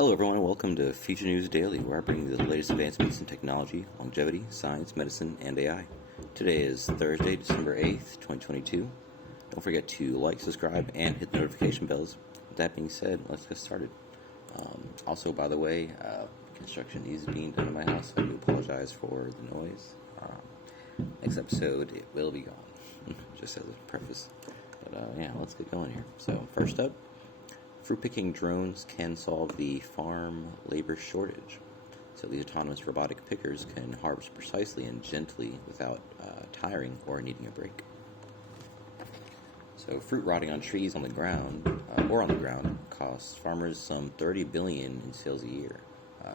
Hello, everyone, and welcome to Future News Daily, where I bring you the latest advancements in technology, longevity, science, medicine, and AI. Today is Thursday, December 8th, 2022. Don't forget to like, subscribe, and hit the notification bells. With that being said, let's get started. Also, by the way, construction is being done in my house, so I do apologize for the noise. Next episode, it will be gone, just as a preface. But yeah, let's get going here. So, first up, fruit picking drones can solve the farm labor shortage. So these autonomous robotic pickers can harvest precisely and gently without tiring or needing a break. So fruit rotting on trees on the ground costs farmers some $30 billion in sales a year.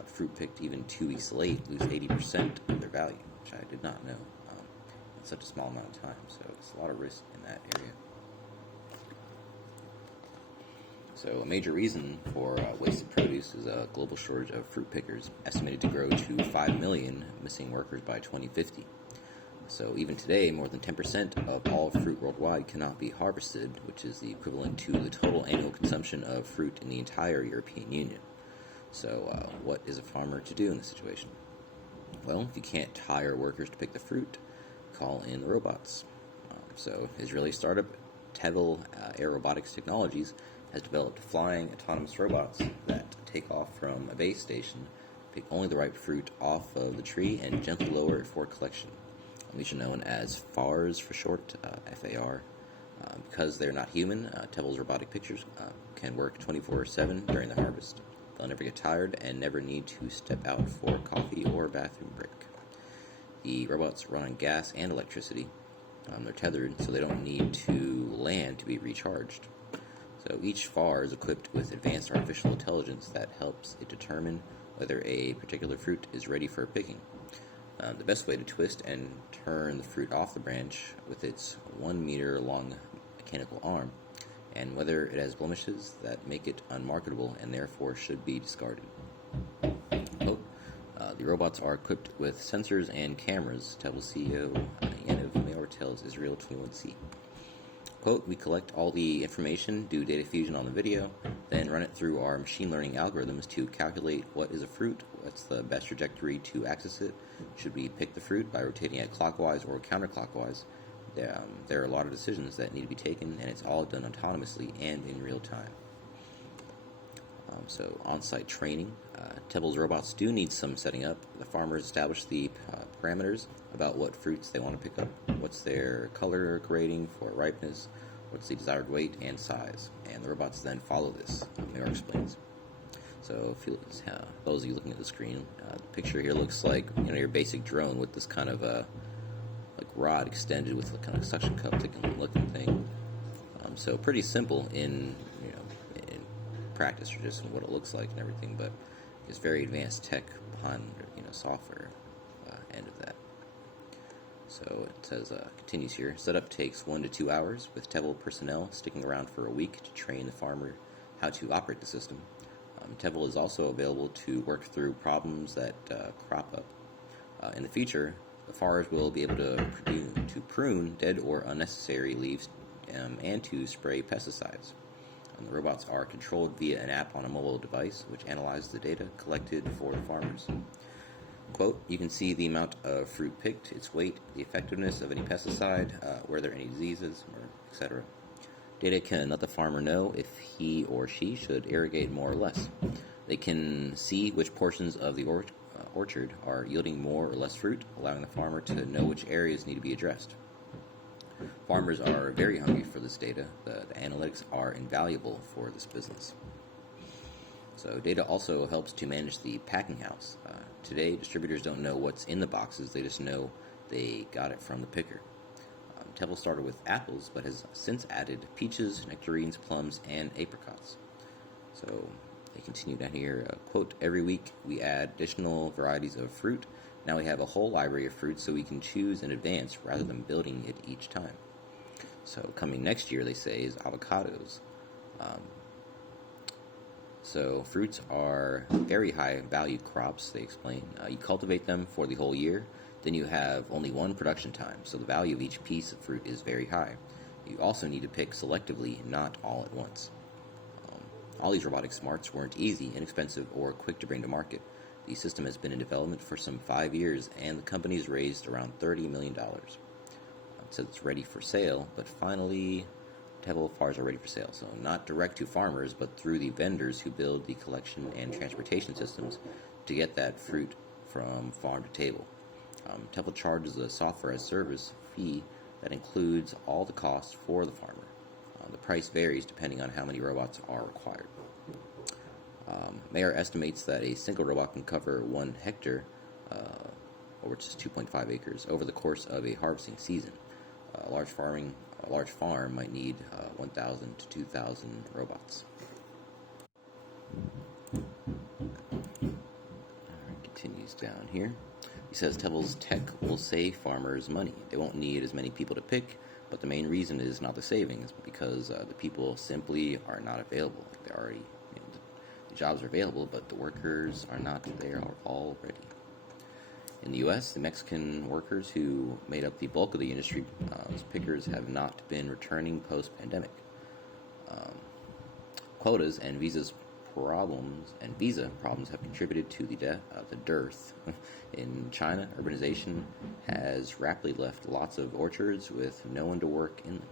Fruit picked even 2 weeks late lose 80% of their value, which I did not know in such a small amount of time. So it's a lot of risk in that area. So a major reason for wasted produce is a global shortage of fruit pickers, estimated to grow to 5 million missing workers by 2050. So even today, more than 10% of all fruit worldwide cannot be harvested, which is the equivalent to the total annual consumption of fruit in the entire European Union. So what is a farmer to do in this situation? Well, if you can't hire workers to pick the fruit, call in the robots. So Israeli startup eVTOL Aerobotics Technologies has developed flying autonomous robots that take off from a base station, pick only the ripe fruit off of the tree, and gently lower it for collection. These are known as FARs for short, FAR. Because they're not human, eVTOL's robotic pickers can work 24/7 during the harvest. They'll never get tired and never need to step out for coffee or a bathroom break. The robots run on gas and electricity. They're tethered, so they don't need to land to be recharged. So each FAR is equipped with advanced artificial intelligence that helps it determine whether a particular fruit is ready for picking. The best way to twist and turn the fruit off the branch with its 1 meter long mechanical arm, and whether it has blemishes that make it unmarketable and therefore should be discarded. The robots are equipped with sensors and cameras, eVTOL CEO Yaniv Mayor tells Israel 21C. Quote, we collect all the information, do data fusion on the video, then run it through our machine learning algorithms to calculate what is a fruit, what's the best trajectory to access it, should we pick the fruit by rotating it clockwise or counterclockwise. There are a lot of decisions that need to be taken, and it's all done autonomously and in real time. So on-site training. eVTOL's robots do need some setting up. The farmers establish the parameters about what fruits they want to pick up, what's their color grading for ripeness, what's the desired weight and size, and the robots then follow this, Mayor explains. So those of you looking at the screen, the picture here looks like your basic drone with this kind of like rod extended with a kind of suction cup looking thing. So pretty simple in practice, or just what it looks like and everything, but there's very advanced tech behind software end of that. So it says, continues here, setup takes 1 to 2 hours with eVTOL personnel sticking around for a week to train the farmer how to operate the system. eVTOL is also available to work through problems that crop up. In the future, the farmers will be able to prune dead or unnecessary leaves and to spray pesticides. The robots are controlled via an app on a mobile device, which analyzes the data collected for the farmers. Quote, you can see the amount of fruit picked, its weight, the effectiveness of any pesticide, were there any diseases, etc. Data can let the farmer know if he or she should irrigate more or less. They can see which portions of the orchard are yielding more or less fruit, allowing the farmer to know which areas need to be addressed. Farmers are very hungry for this data. The analytics are invaluable for this business. So data also helps to manage the packing house. Today, distributors don't know what's in the boxes. They just know they got it from the picker. eVTOL started with apples, but has since added peaches, nectarines, plums, and apricots. So they continue down here. Quote, every week we add additional varieties of fruit. Now we have a whole library of fruits so we can choose in advance rather than building it each time. So coming next year, they say, is avocados. So fruits are very high value crops, they explain. You cultivate them for the whole year, then you have only one production time, so the value of each piece of fruit is very high. You also need to pick selectively, not all at once. All these robotic smarts weren't easy, inexpensive, or quick to bring to market. The system has been in development for some 5 years, and the company's raised around $30 million. It says it's ready for sale, but finally, Tevel FARs are ready for sale. So not direct to farmers, but through the vendors who build the collection and transportation systems to get that fruit from farm to table. Tevel charges a software-as-service fee that includes all the costs for the farmer. The price varies depending on how many robots are required. Mayer estimates that a single robot can cover 1 hectare, which is 2.5 acres, over the course of a harvesting season. A large farm might need 1,000 to 2,000 robots. Continues down here. He says Tevel's tech will save farmers money. They won't need as many people to pick, but the main reason is not the savings, because the people simply are not available. Like they're already, the jobs are available, but the workers are not there already. In the U.S., the Mexican workers who made up the bulk of the industry, pickers, have not been returning post-pandemic. Quotas and visa problems have contributed to the dearth. In China, urbanization has rapidly left lots of orchards with no one to work in them.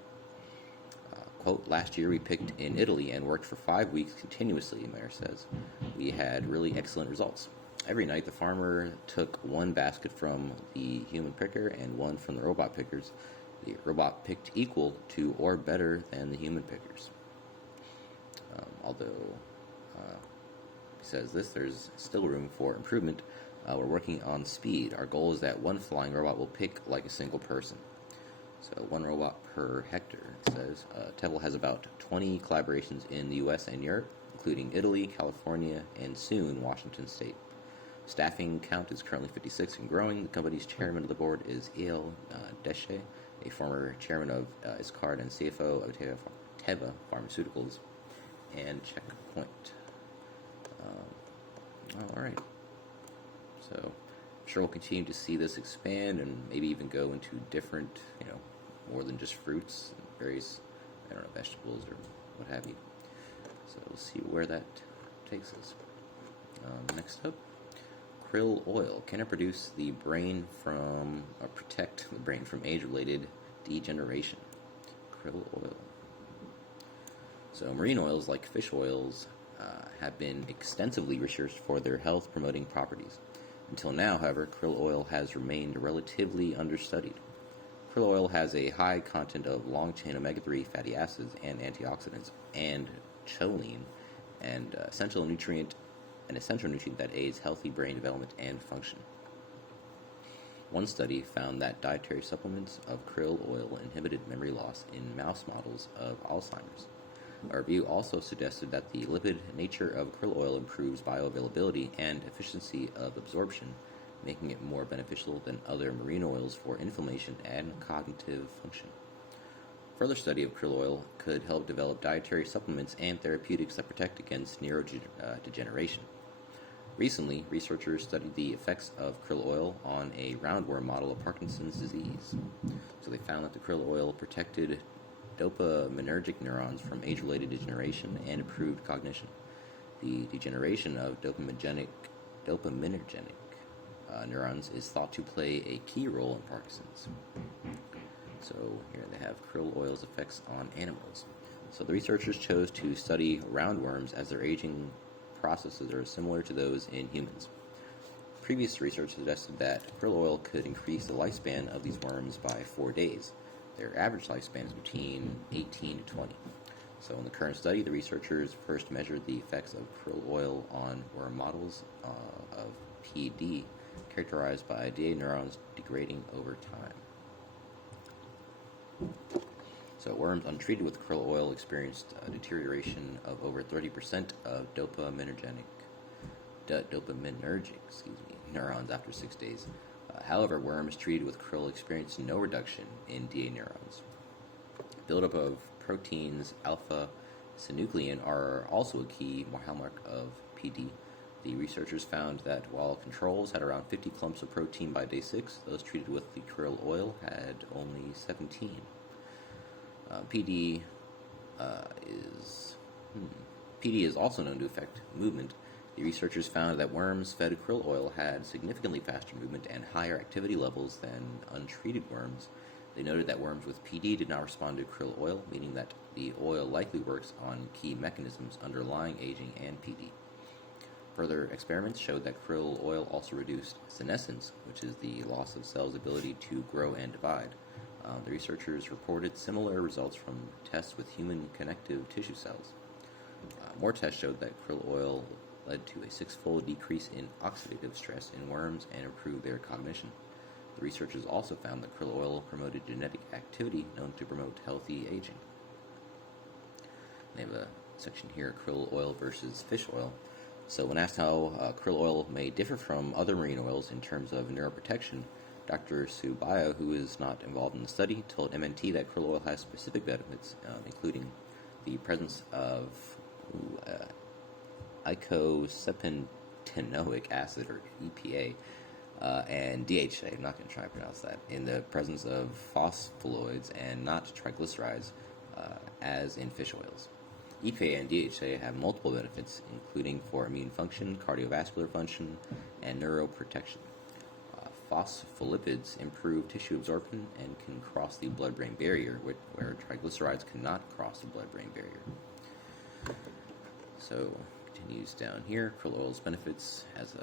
Quote, last year we picked in Italy and worked for 5 weeks continuously, Mayer says. We had really excellent results. Every night the farmer took 1 basket from the human picker and 1 from the robot pickers. The robot picked equal to or better than the human pickers. Although he says this, there's still room for improvement. We're working on speed. Our goal is that 1 flying robot will pick like a single person. So 1 robot per hectare, it says. Tevel has about 20 collaborations in the U.S. and Europe, including Italy, California, and soon Washington State. Staffing count is currently 56 and growing. The company's chairman of the board is Il Deshe, a former chairman of Iscard and CFO of Teva Pharmaceuticals and Checkpoint. All right. So I'm sure we'll continue to see this expand and maybe even go into different, more than just fruits and various, vegetables or what have you. So we'll see where that takes us. Next up, krill oil. Can it produce the brain from, or protect the brain from age-related degeneration? Krill oil. So marine oils, like fish oils, have been extensively researched for their health-promoting properties. Until now, however, krill oil has remained relatively understudied. Krill oil has a high content of long-chain omega-3 fatty acids and antioxidants and choline, an essential nutrient that aids healthy brain development and function. One study found that dietary supplements of krill oil inhibited memory loss in mouse models of Alzheimer's. A review also suggested that the lipid nature of krill oil improves bioavailability and efficiency of absorption, making it more beneficial than other marine oils for inflammation and cognitive function. Further study of krill oil could help develop dietary supplements and therapeutics that protect against neurodegeneration. Recently, researchers studied the effects of krill oil on a roundworm model of Parkinson's disease. So they found that the krill oil protected dopaminergic neurons from age-related degeneration and improved cognition. The degeneration of dopaminergic neurons is thought to play a key role in Parkinson's. So here they have krill oil's effects on animals. So the researchers chose to study roundworms as their aging processes are similar to those in humans. Previous research suggested that krill oil could increase the lifespan of these worms by 4 days. Their average lifespan is between 18 to 20. So in the current study, the researchers first measured the effects of krill oil on worm models of PD, characterized by DA neurons degrading over time. So worms untreated with krill oil experienced a deterioration of over 30% of dopaminergic neurons after 6 days. However, worms treated with krill experienced no reduction in DA neurons. Buildup of proteins alpha-synuclein are also a key hallmark of PD. The researchers found that while controls had around 50 clumps of protein by day 6, those treated with the krill oil had only 17. PD PD is also known to affect movement. The researchers found that worms fed krill oil had significantly faster movement and higher activity levels than untreated worms. They noted that worms with PD did not respond to krill oil, meaning that the oil likely works on key mechanisms underlying aging and PD. Further experiments showed that krill oil also reduced senescence, which is the loss of cells' ability to grow and divide. The researchers reported similar results from tests with human connective tissue cells. More tests showed that krill oil led to a 6-fold decrease in oxidative stress in worms and improved their cognition. The researchers also found that krill oil promoted genetic activity known to promote healthy aging. They have a section here, krill oil versus fish oil. So when asked how krill oil may differ from other marine oils in terms of neuroprotection, Dr. Subaya, who is not involved in the study, told MNT that krill oil has specific benefits, including the presence of eicosapentaenoic acid, or EPA, and DHA, I'm not going to try to pronounce that, in the presence of phospholoids and not triglycerides, as in fish oils. EPA and DHA have multiple benefits, including for immune function, cardiovascular function, and neuroprotection. Phospholipids improve tissue absorption and can cross the blood-brain barrier, where triglycerides cannot cross the blood-brain barrier. So, continues down here. Krill oil's benefits as in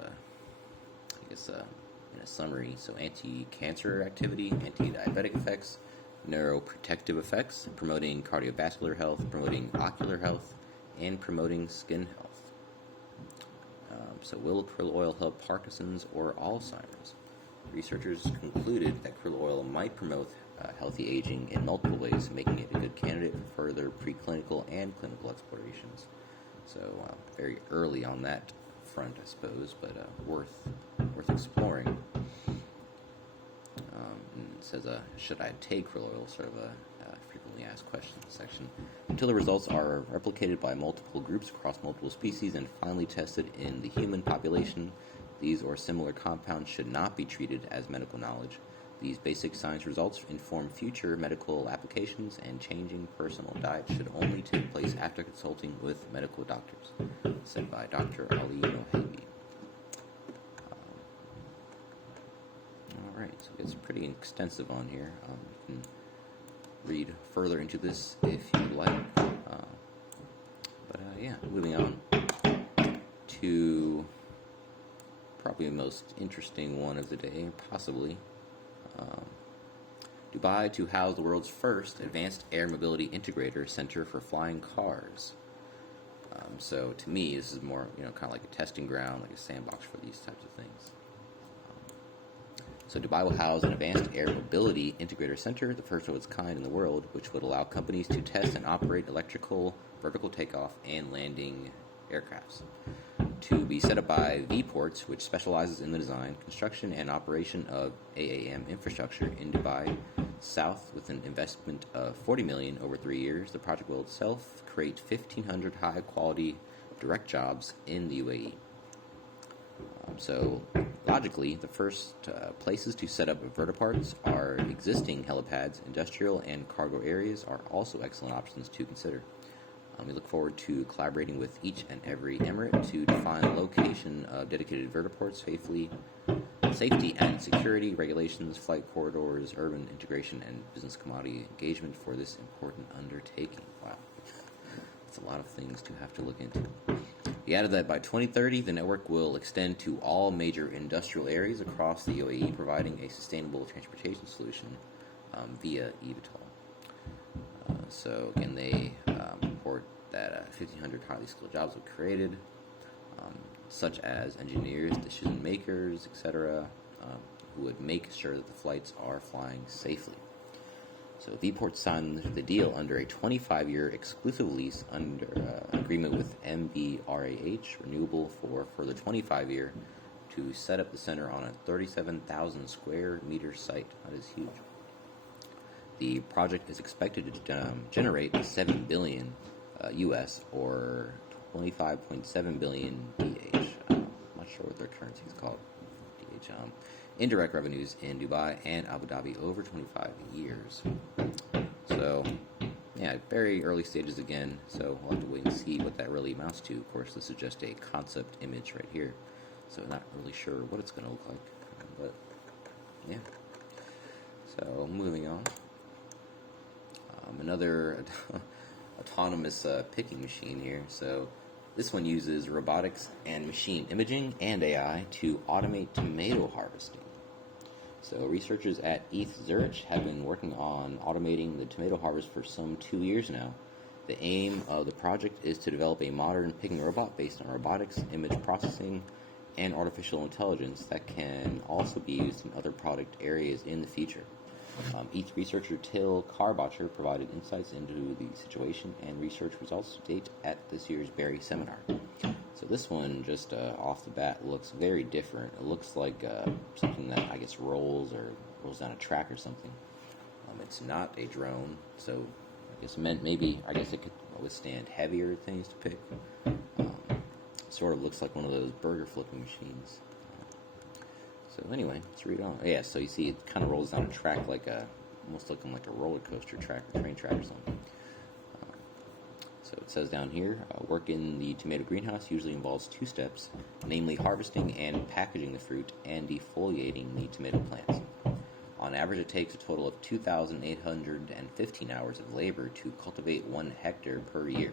a summary. So, anti-cancer activity, anti-diabetic effects, neuroprotective effects, promoting cardiovascular health, promoting ocular health, and promoting skin health. So, will krill oil help Parkinson's or Alzheimer's? Researchers concluded that krill oil might promote healthy aging in multiple ways, making it a good candidate for further preclinical and clinical explorations. So very early on that front, I suppose, but worth exploring. And it says, should I take krill oil? Sort of a frequently asked questions section. Until the results are replicated by multiple groups across multiple species and finally tested in the human population, these or similar compounds should not be treated as medical knowledge. These basic science results inform future medical applications, and changing personal diet should only take place after consulting with medical doctors, said by Dr. Ali Mohabi. Alright, so it gets pretty extensive on here. You can read further into this if you like. Moving on to probably the most interesting one of the day, possibly. Dubai to house the world's first advanced air mobility integrator center for flying cars. So to me, this is more, kind of like a testing ground, like a sandbox for these types of things. So Dubai will house an advanced air mobility integrator center, the first of its kind in the world, which would allow companies to test and operate electrical, vertical takeoff, and landing aircrafts. To be set up by V-Ports, which specializes in the design, construction, and operation of AAM infrastructure in Dubai South, with an investment of $40 million over 3 years. The project will itself create 1,500 high-quality direct jobs in the UAE. So, logically, the first places to set up vertiports are existing helipads. Industrial and cargo areas are also excellent options to consider. We look forward to collaborating with each and every emirate to define the location of dedicated vertiports, safety and security regulations, flight corridors, urban integration, and business commodity engagement for this important undertaking. Wow, that's a lot of things to have to look into. He added that by 2030, the network will extend to all major industrial areas across the UAE, providing a sustainable transportation solution via eVTOL. So again, they report that 1,500 highly skilled jobs were created, such as engineers, decision makers, etc., who would make sure that the flights are flying safely. So V-Port signed the deal under a 25-year exclusive lease under agreement with MBRAH Renewable for further 25-year to set up the center on a 37,000 square meter site. That is huge. The project is expected to generate $7 billion US or 25.7 billion DH. I'm not sure what their currency is called. DH. Indirect revenues in Dubai and Abu Dhabi over 25 years. So, yeah, very early stages again, so we'll have to wait and see what that really amounts to. Of course, this is just a concept image right here, so not really sure what it's going to look like, but yeah. So moving on, another autonomous picking machine here. So this one uses robotics and machine imaging and AI to automate tomato harvesting. So researchers at ETH Zurich have been working on automating the tomato harvest for some 2 years now. The aim of the project is to develop a modern picking robot based on robotics, image processing, and artificial intelligence that can also be used in other product areas in the future. ETH researcher Till Karbacher provided insights into the situation and research results to date at this year's Berry seminar. So this one, just off the bat, looks very different. It looks like something that I guess rolls down a track or something. It's not a drone, so I guess it could withstand heavier things to pick. Sort of looks like one of those burger flipping machines. So anyway, let's read on. Yeah, so you see it kind of rolls down a track almost looking like a roller coaster track or train track or something. So it says down here, work in the tomato greenhouse usually involves 2 steps, namely harvesting and packaging the fruit and defoliating the tomato plants. On average, it takes a total of 2,815 hours of labor to cultivate 1 hectare per year.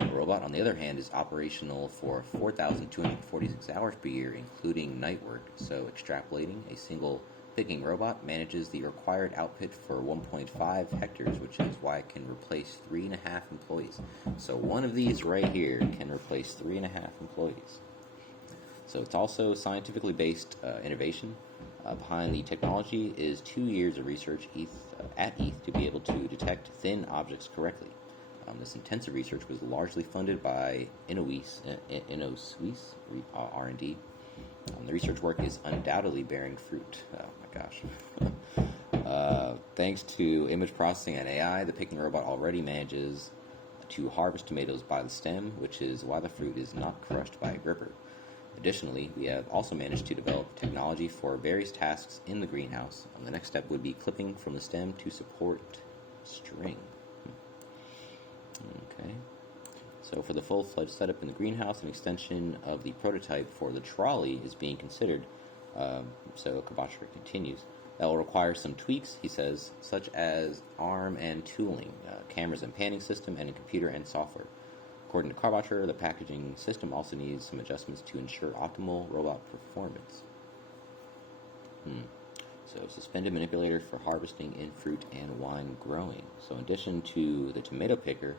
The robot, on the other hand, is operational for 4,246 hours per year, including night work. So extrapolating, a single picking robot manages the required output for 1.5 hectares, which is why it can replace 3.5 employees. So one of these right here can replace 3.5 employees. So it's also scientifically based innovation. Behind the technology is 2 years of research at ETH to be able to detect thin objects correctly. This intensive research was largely funded by InnoSuisse R&D. The research work is undoubtedly bearing fruit. Oh my gosh. Thanks to image processing and AI, the picking robot already manages to harvest tomatoes by the stem, which is why the fruit is not crushed by a gripper. Additionally, we have also managed to develop technology for various tasks in the greenhouse. The next step would be clipping from the stem to support string. Okay. So for the full-fledged setup in the greenhouse, an extension of the prototype for the trolley is being considered. So Kabachir continues. That will require some tweaks, he says, such as arm and tooling, cameras and panning system, and a computer and software. According to Karbacher, the packaging system also needs some adjustments to ensure optimal robot performance. So suspended manipulator for harvesting in fruit and wine growing. So in addition to the tomato picker,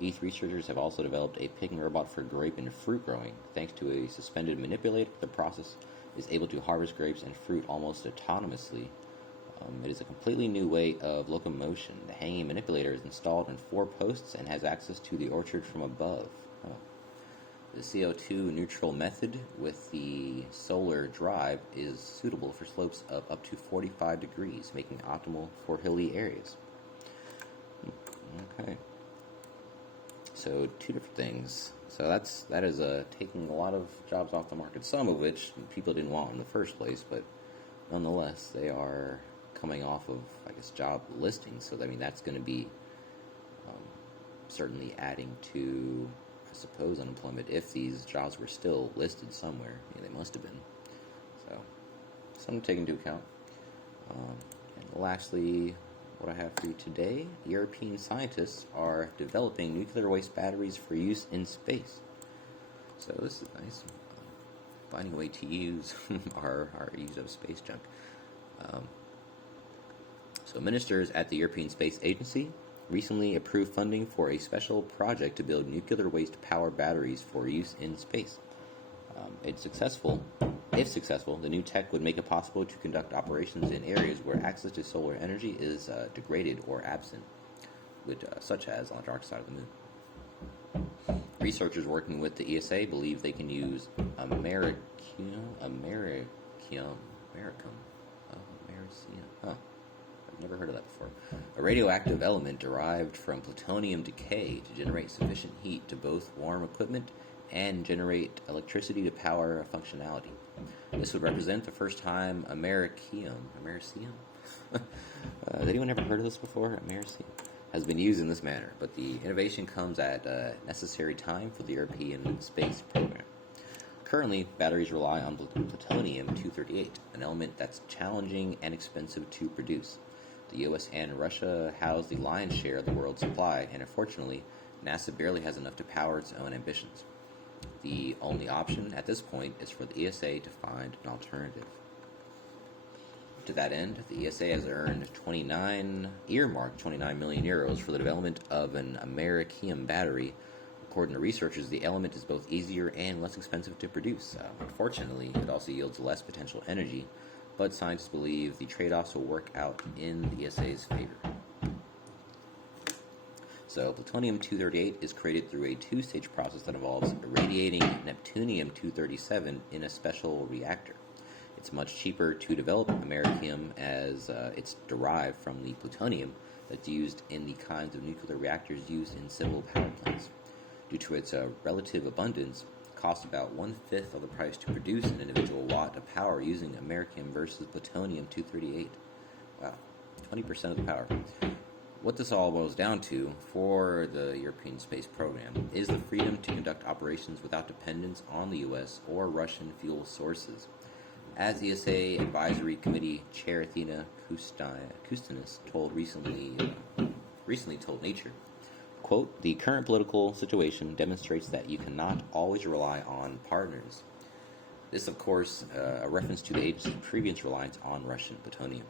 ETH researchers have also developed a picking robot for grape and fruit growing. Thanks to a suspended manipulator, the process is able to harvest grapes and fruit almost autonomously. It is a completely new way of locomotion. The hanging manipulator is installed in 4 posts and has access to the orchard from above. The CO2 neutral method with the solar drive is suitable for slopes of up to 45 degrees, making it optimal for hilly areas. Okay. So 2 different things. So that is taking a lot of jobs off the market, some of which people didn't want in the first place, but nonetheless, they are coming off of, I guess, job listings. So, I mean, that's going to be certainly adding to, I suppose, unemployment if these jobs were still listed somewhere. I mean, they must have been. So, something to take into account. And lastly, what I have for you today, European scientists are developing nuclear waste batteries for use in space. So this is nice. Finding a way to use our use of space junk. So ministers at the European Space Agency recently approved funding for a special project to build nuclear waste power batteries for use in space. If successful, the new tech would make it possible to conduct operations in areas where access to solar energy is degraded or absent, such as on the dark side of the moon. Researchers working with the ESA believe they can use americium. I've never heard of that before. A radioactive element derived from plutonium decay to generate sufficient heat to both warm equipment and generate electricity to power a functionality. This would represent the first time americium. Has anyone ever heard of this before? Americium? has been used in this manner, but the innovation comes at a necessary time for the European space program. Currently, batteries rely on plutonium-238, an element that's challenging and expensive to produce. The US and Russia house the lion's share of the world's supply, and unfortunately, NASA barely has enough to power its own ambitions. The only option at this point is for the ESA to find an alternative. To that end, the ESA has earmarked 29 million euros for the development of an americium battery. According to researchers, the element is both easier and less expensive to produce. Unfortunately, it also yields less potential energy, but scientists believe the trade-offs will work out in the ESA's favor. So, plutonium-238 is created through a two-stage process that involves irradiating neptunium-237 in a special reactor. It's much cheaper to develop americium as it's derived from the plutonium that's used in the kinds of nuclear reactors used in civil power plants. Due to its relative abundance, it costs about one-fifth of the price to produce an individual watt of power using americium versus plutonium-238. Wow, 20% of the power. What this all boils down to for the European space program is the freedom to conduct operations without dependence on the US or Russian fuel sources. As ESA Advisory Committee Chair Athena Kustanis recently told Nature, quote, "The current political situation demonstrates that you cannot always rely on partners." This, of course, a reference to the agency's previous reliance on Russian plutonium.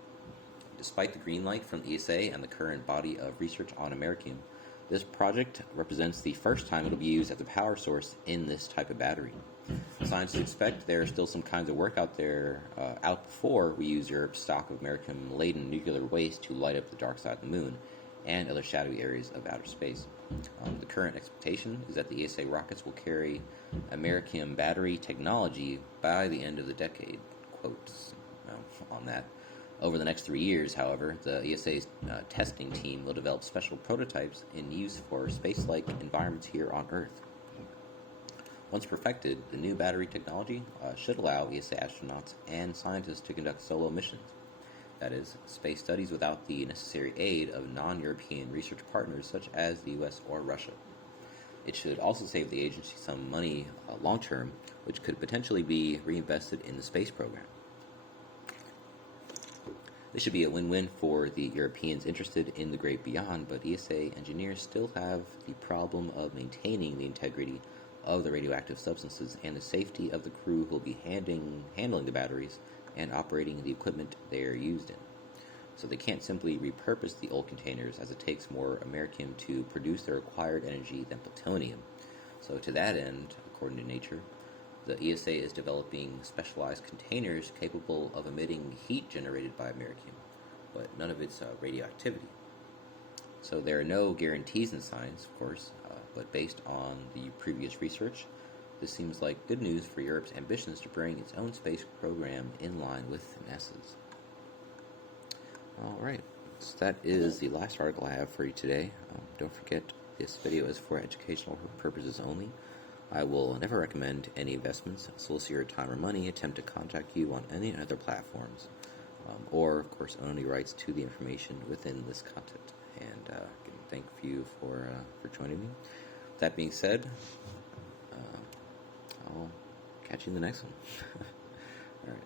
Despite the green light from the ESA and the current body of research on americium, this project represents the first time it will be used as a power source in this type of battery. Scientists expect there are still some kinds of work out before we use Europe's stock of americium-laden nuclear waste to light up the dark side of the moon and other shadowy areas of outer space. The current expectation is that the ESA rockets will carry americium battery technology by the end of the decade. Quotes on that. Over the next 3 years, however, the ESA's testing team will develop special prototypes in use for space-like environments here on Earth. Once perfected, the new battery technology should allow ESA astronauts and scientists to conduct solo missions. That is, space studies without the necessary aid of non-European research partners such as the US or Russia. It should also save the agency some money long-term, which could potentially be reinvested in the space program. This should be a win-win for the Europeans interested in the great beyond, but ESA engineers still have the problem of maintaining the integrity of the radioactive substances and the safety of the crew who will be handling the batteries and operating the equipment they are used in. So they can't simply repurpose the old containers, as it takes more americium to produce the required energy than plutonium. So to that end, according to Nature, the ESA is developing specialized containers capable of emitting heat generated by americium, but none of its radioactivity. So there are no guarantees in science, of course, but based on the previous research, this seems like good news for Europe's ambitions to bring its own space program in line with NASA's. Alright, so that is the last article I have for you today. Don't forget, this video is for educational purposes only. I will never recommend any investments, solicit your time or money, attempt to contact you on any other platforms, or, of course, own any rights to the information within this content. And thank you for joining me. That being said, I'll catch you in the next one. All right.